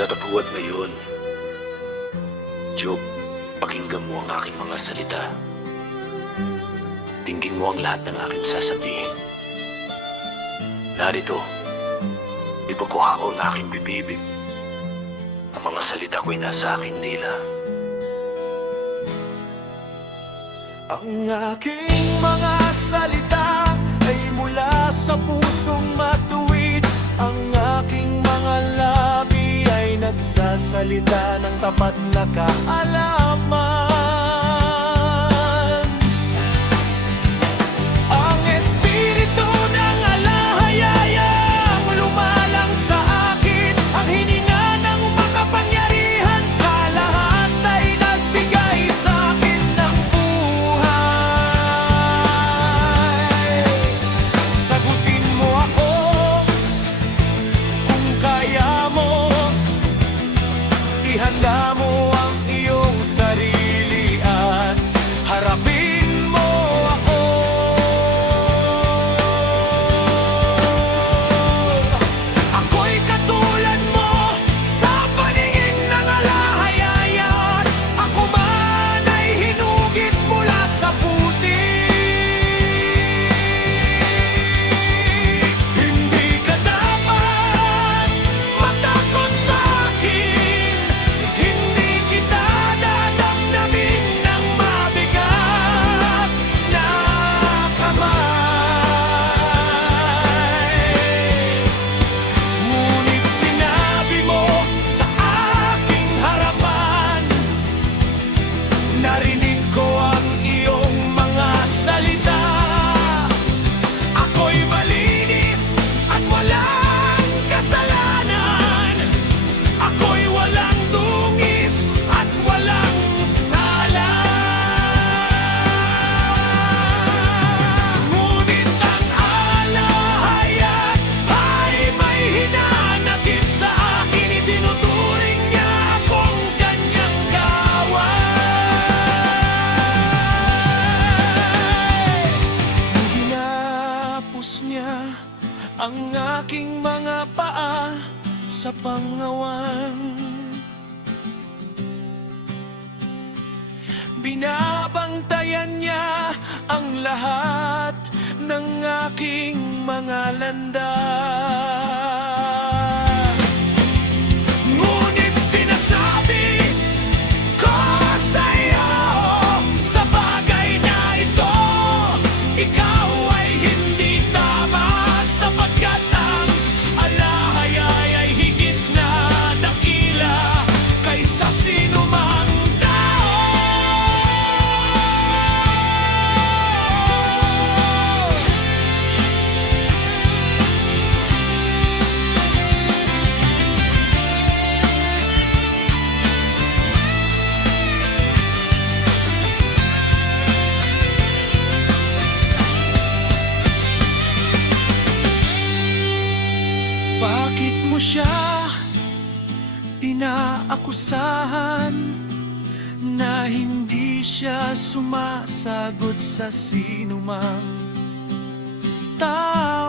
Datapuat ngayon, Job, pakinggan mo ang aking mga salita. Tingin mo ang lahat ng aking sasabihin. Narito, ipakuha ko ang aking bibibig. Ang mga salita ko'y nasa aking dila. Ang aking mga salita ay mula sa pusong matuwid. Ang aking mga labi ay nagsasalita ng tapat na kaalaman. Ang espiritu ng alahayayang lumalang sa akin. Ang hininga ng makapangyarihan sa lahat ay nagbigay sa akin ng buhay. Sagutin mo ako kung kaya mo. Ihanda mo ang iyong sarili at harapin mo ako. Ako'y katulad mo sa paningin ng alahayayat. Ako man ay hinugis mula sa putik. Hindi ka dapat matakot sa akin. Hindi kita dadamdamin ng mabigat na kamay. Ngunit sinabi mo sa aking harapan, narinig ko ang iyong mga salita. Ako'y malinis at walang kasalanan. Ako'y walang dungis at walang sala. Ngunit ang alahayat ay may hinanakit sa akin. Itinuturing niya akong kanyang kaway. Hinapos niya ang aking mga paa sa pangawan. Binabantayan niya ang lahat ng aking mga landas. Ngunit sinasabi ko sa'yo, sa bagay na ito, ikaw ay hindi tama. Sapagkat ang alahayay ay higit na dakila kaysa sinumang tao. Bakit mo siya pinaakusahan na hindi siya sumasagot sa sinumang tao?